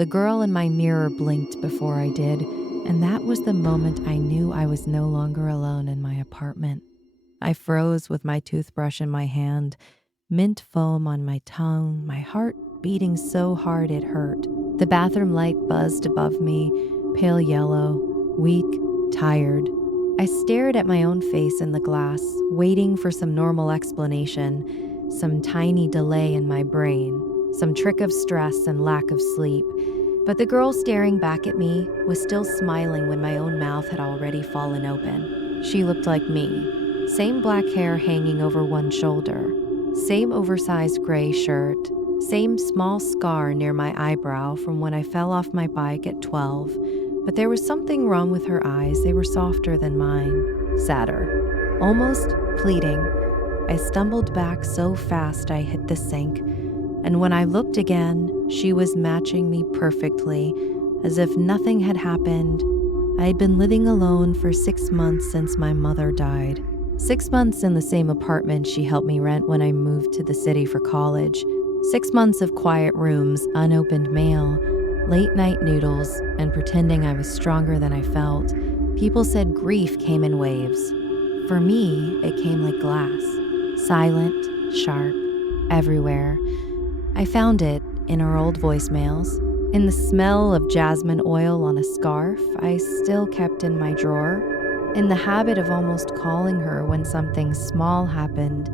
The girl in my mirror blinked before I did, and that was the moment I knew I was no longer alone in my apartment. I froze with my toothbrush in my hand, mint foam on my tongue, my heart beating so hard it hurt. The bathroom light buzzed above me, pale yellow, weak, tired. I stared at my own face in the glass, waiting for some normal explanation, some tiny delay in my brain, some trick of stress and lack of sleep. But the girl staring back at me was still smiling when my own mouth had already fallen open. She looked like me. Same black hair hanging over one shoulder. Same oversized gray shirt. Same small scar near my eyebrow from when I fell off my bike at 12. But there was something wrong with her eyes. They were softer than mine. Sadder. Almost pleading. I stumbled back so fast I hit the sink. And when I looked again, she was matching me perfectly, as if nothing had happened. I had been living alone for 6 months since my mother died. 6 months in the same apartment she helped me rent when I moved to the city for college. 6 months of quiet rooms, unopened mail, late night noodles, and pretending I was stronger than I felt. People said grief came in waves. For me, it came like glass, silent, sharp, everywhere. I found it in her old voicemails, in the smell of jasmine oil on a scarf I still kept in my drawer, in the habit of almost calling her when something small happened,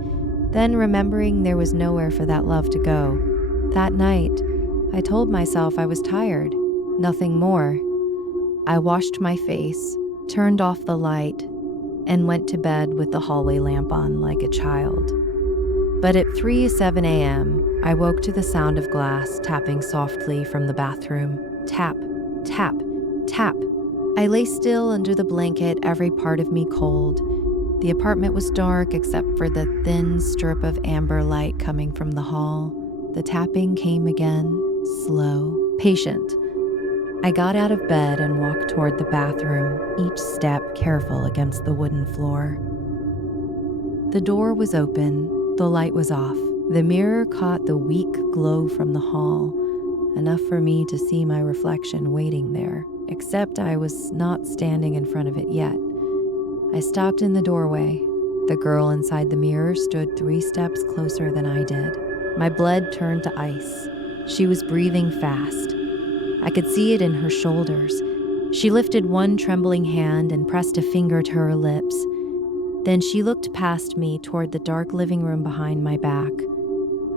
then remembering there was nowhere for that love to go. That night, I told myself I was tired, nothing more. I washed my face, turned off the light, and went to bed with the hallway lamp on like a child. But at 3:07 a.m., I woke to the sound of glass tapping softly from the bathroom. Tap, tap, tap. I lay still under the blanket, every part of me cold. The apartment was dark except for the thin strip of amber light coming from the hall. The tapping came again, slow, patient. I got out of bed and walked toward the bathroom, each step careful against the wooden floor. The door was open. The light was off. The mirror caught the weak glow from the hall, enough for me to see my reflection waiting there, except I was not standing in front of it yet. I stopped in the doorway. The girl inside the mirror stood 3 steps closer than I did. My blood turned to ice. She was breathing fast. I could see it in her shoulders. She lifted one trembling hand and pressed a finger to her lips. Then she looked past me toward the dark living room behind my back.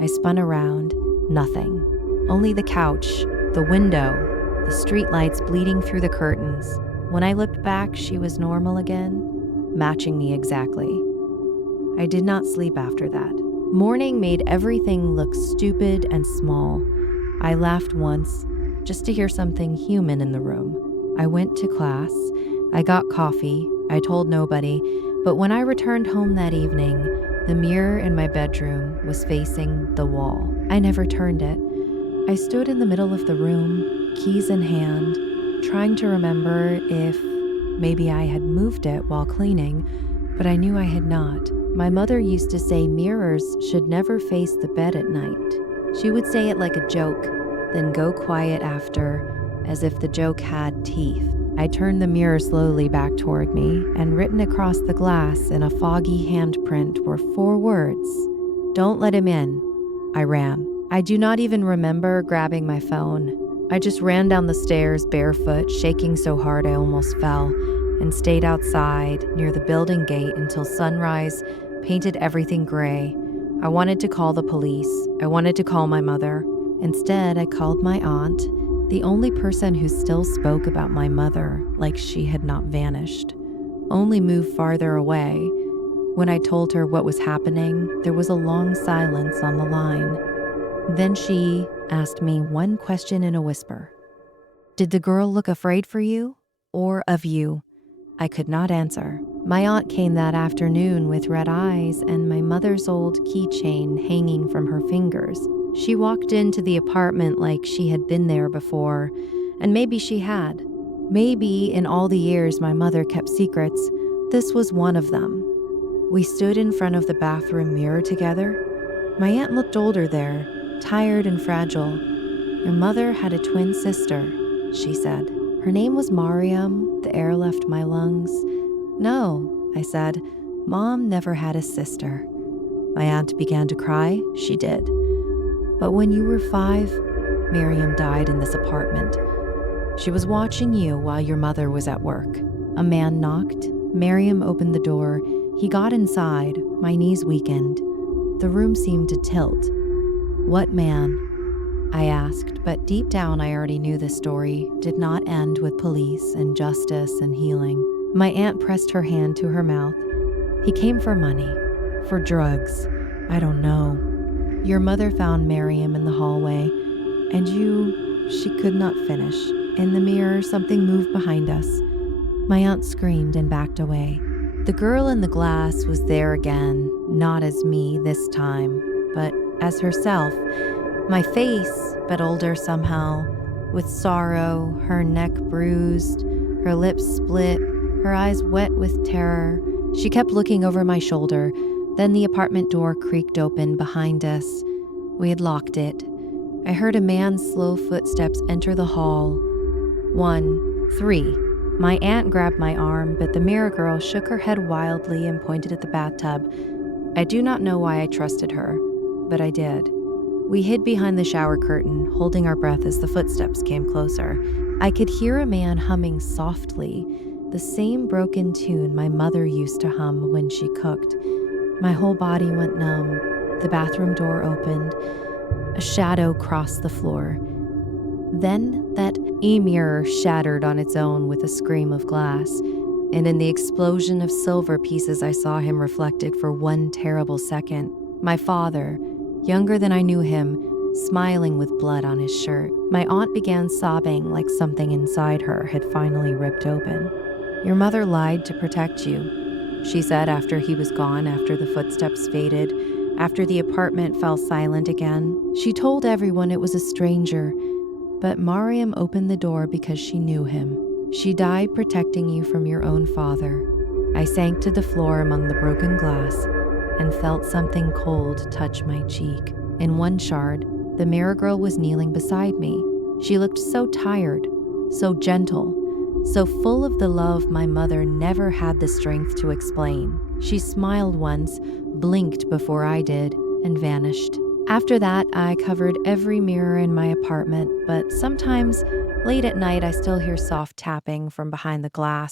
I spun around. Nothing. Only the couch, the window, the streetlights bleeding through the curtains. When I looked back, she was normal again, matching me exactly. I did not sleep after that. Morning made everything look stupid and small. I laughed once, just to hear something human in the room. I went to class. I got coffee. I told nobody. But when I returned home that evening, the mirror in my bedroom was facing the wall. I never turned it. I stood in the middle of the room, keys in hand, trying to remember if maybe I had moved it while cleaning, but I knew I had not. My mother used to say mirrors should never face the bed at night. She would say it like a joke, then go quiet after, as if the joke had teeth. I turned the mirror slowly back toward me, and written across the glass in a foggy handprint were 4 words. "Don't let him in." I ran. I do not even remember grabbing my phone. I just ran down the stairs barefoot, shaking so hard I almost fell, and stayed outside near the building gate until sunrise painted everything gray. I wanted to call the police. I wanted to call my mother. Instead, I called my aunt, the only person who still spoke about my mother like she had not vanished, only moved farther away. When I told her what was happening, there was a long silence on the line. Then she asked me one question in a whisper. "Did the girl look afraid for you or of you?" I could not answer. My aunt came that afternoon with red eyes and my mother's old keychain hanging from her fingers. She walked into the apartment like she had been there before, and maybe she had. Maybe in all the years my mother kept secrets, this was one of them. We stood in front of the bathroom mirror together. My aunt looked older there, tired and fragile. Your mother had a twin sister, she said. Her name was Mariam. The air left my lungs. No, I said. Mom never had a sister. My aunt began to cry. She did. But when you were 5, Miriam died in this apartment. She was watching you while your mother was at work. A man knocked. Miriam opened the door. He got inside. My knees weakened. The room seemed to tilt. What man? I asked, but deep down I already knew the story did not end with police and justice and healing. My aunt pressed her hand to her mouth. He came for money. For drugs. I don't know. Your mother found Miriam in the hallway, and she could not finish. In the mirror, something moved behind us. My aunt screamed and backed away. The girl in the glass was there again, not as me this time, but as herself. My face, but older somehow, with sorrow, her neck bruised, her lips split, her eyes wet with terror. She kept looking over my shoulder. Then the apartment door creaked open behind us. We had locked it. I heard a man's slow footsteps enter the hall. 1, 3. My aunt grabbed my arm, but the mirror girl shook her head wildly and pointed at the bathtub. I do not know why I trusted her, but I did. We hid behind the shower curtain, holding our breath as the footsteps came closer. I could hear a man humming softly, the same broken tune my mother used to hum when she cooked. My whole body went numb. The bathroom door opened. A shadow crossed the floor. Then that mirror shattered on its own with a scream of glass, and in the explosion of silver pieces I saw him reflected for one terrible second. My father, younger than I knew him, smiling with blood on his shirt. My aunt began sobbing like something inside her had finally ripped open. Your mother lied to protect you, she said after he was gone, after the footsteps faded, after the apartment fell silent again. She told everyone it was a stranger, but Mariam opened the door because she knew him. She died protecting you from your own father. I sank to the floor among the broken glass and felt something cold touch my cheek. In one shard, the mirror girl was kneeling beside me. She looked so tired, so gentle, so full of the love my mother never had the strength to explain. She smiled once, blinked before I did, and vanished. After that, I covered every mirror in my apartment, but sometimes, late at night, I still hear soft tapping from behind the glass.